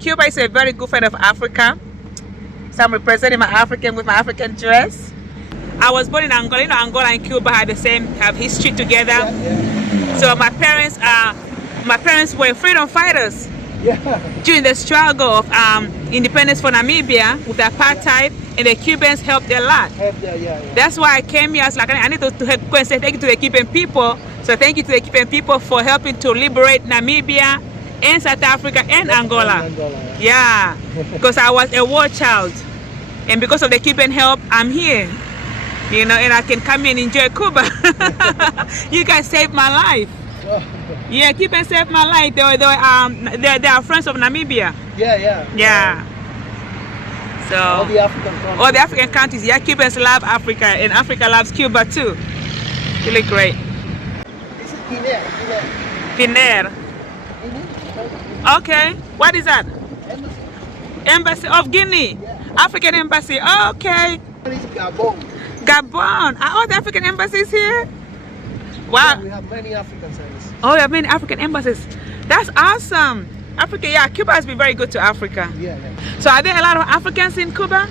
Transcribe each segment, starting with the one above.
Cuba is a very good friend of Africa. So I'm representing my African with my African dress. I was born in Angola. You know, Angola and Cuba have history together. So my parents were freedom fighters during the struggle of independence for Namibia with Apartheid, and the Cubans helped a lot. That's why I came here. I was like, I need to go and say thank you to the Cuban people. So thank you to the Cuban people for helping to liberate Namibia and South Africa and Angola. Yeah, because I was a war child, and because of the Cuban help, I'm here. You know, and I can come and enjoy Cuba. You guys saved my life. Yeah, Cubans saved my life. They are friends of Namibia. Yeah. So all the African countries. Yeah, Cubans love Africa, and Africa loves Cuba too. Really great. This is Guinea. Guinea. Okay, what is that? Embassy of Guinea. African embassy. Okay. This is Gabon. Gabon. Are all the African embassies here? Wow. Yeah, we have many African embassies. Oh, you have many African embassies. That's awesome. Africa, yeah, Cuba has been very good to Africa. So are there a lot of Africans in Cuba?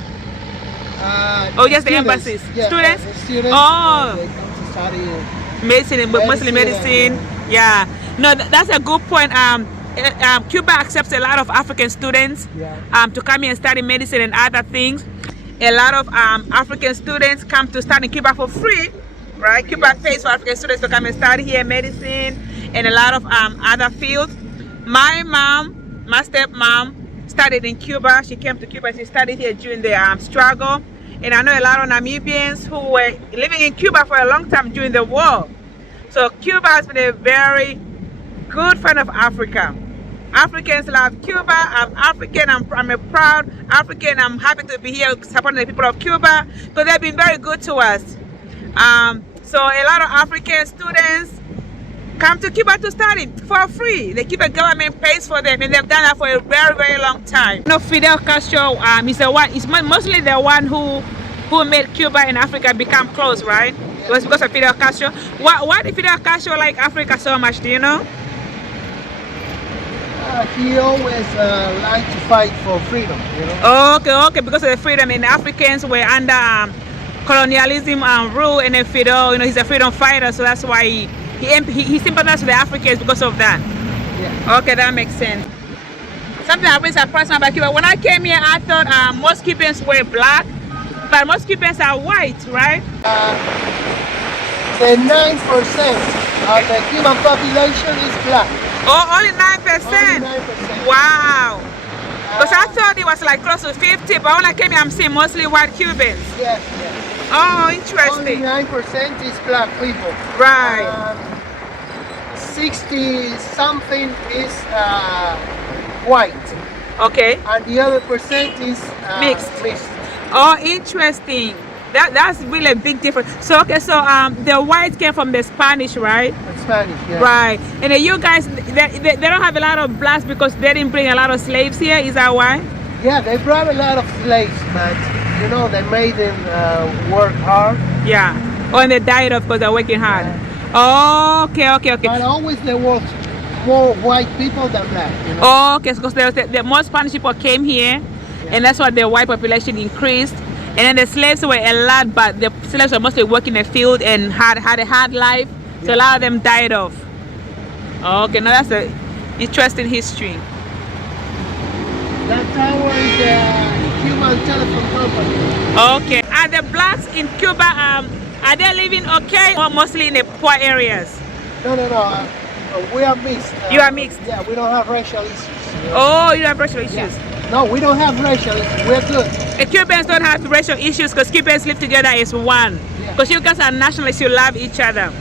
Just the embassies? Students? Students. Oh. They come to study medicine, mostly medicine. Yeah. No, that's a good point. Cuba accepts a lot of African students to come here and study medicine and other things. A lot of African students come to study in Cuba for free, right? Cuba pays for African students to come and study here medicine and a lot of other fields. My stepmom studied in Cuba. She came to Cuba. She studied here during the struggle. And I know a lot of Namibians who were living in Cuba for a long time during the war. So Cuba has been a very good friend of Africa. Africans love Cuba. I'm African. I'm a proud African. I'm happy to be here supporting the people of Cuba because they've been very good to us. So a lot of African students come to Cuba to study for free. The Cuban government pays for them, and they've done that for a very, very long time. You know, Fidel Castro is mostly the one who made Cuba and Africa become close, right? It was because of Fidel Castro. Why did Fidel Castro like Africa so much? Do you know? He always liked to fight for freedom, you know. Okay, because of the freedom, and the Africans were under colonialism and rule, and then Fidel, you know, he's a freedom fighter, so that's why he sympathized with the Africans because of that. Okay, that makes sense. Something that really surprised me about Cuba. When I came here, I thought most Cubans were black, but most Cubans are white, right? The 9% of the Cuban population is black. Oh, only 9%? Only 9%. Wow. Because I thought it was like close to 50, but when I came here, I'm seeing mostly white Cubans. Yes. Oh, interesting. Only 9% is black people. Right. 60-something is white. Okay. And the other percent is mixed. Oh, interesting. That's really a big difference. So okay, so the whites came from the Spanish, right? The Spanish, yeah. Right. And you guys, they don't have a lot of blacks because they didn't bring a lot of slaves here. Is that why? Yeah, they brought a lot of slaves, but you know they made them work hard. Yeah. Oh, and they died of because they're working hard. Yeah. Oh, okay. But always there was more white people than black. You know? Oh, okay. Because the more Spanish people came here, and that's why the white population increased. And then the slaves were a lot, but the slaves were mostly working in the field and had a hard life. So a lot of them died off. Okay, now that's an interesting history. That tower is the Cuban telephone company. Okay. Are the blacks in Cuba, are they living okay or mostly in the poor areas? No. We are mixed. You are mixed? Yeah, we don't have racial issues. Oh, you don't have racial issues? Yeah. No, we don't have racial issues. We're good. The Cubans don't have racial issues because Cubans live together as one. Because you guys are nationalists, you love each other.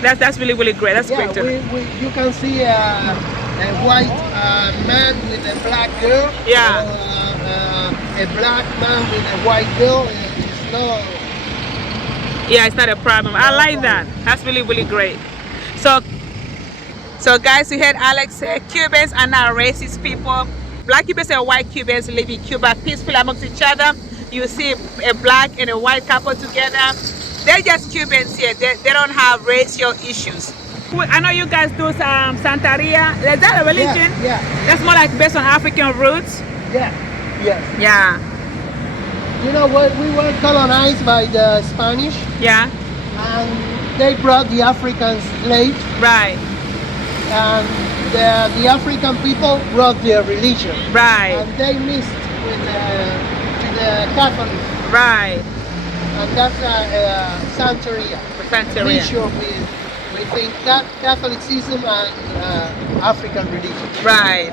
That's really, really great. That's great too. You can see a white man with a black girl. Yeah. A black man with a white girl. It's not a problem. I like that. That's really, really great. So guys, you heard Alex say Cubans are not racist people. Black Cubans and white Cubans live in Cuba peacefully amongst each other. You see a black and a white couple together. They're just Cubans here. They don't have racial issues. I know you guys do some Santeria. Is that a religion? Yeah. That's more like based on African roots. Yeah. Yes. Yeah. You know what? We were colonized by the Spanish. Yeah. And they brought the African slaves. Right. And the African people brought their religion. Right. And they mixed with the Catholics. Right. And that's Santeria. Santeria. Mixture with Catholicism and African religion. Right.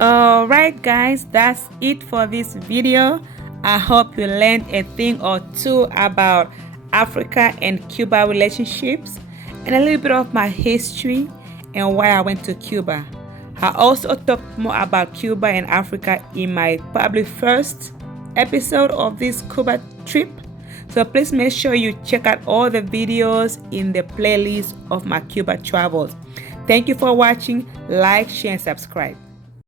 Alright guys, that's it for this video. I hope you learned a thing or two about Africa and Cuba relationships and a little bit of my history and why I went to Cuba. I also talked more about Cuba and Africa in my probably first episode of this Cuba trip. So please make sure you check out all the videos in the playlist of my Cuba travels. Thank you for watching. Like, share, and subscribe.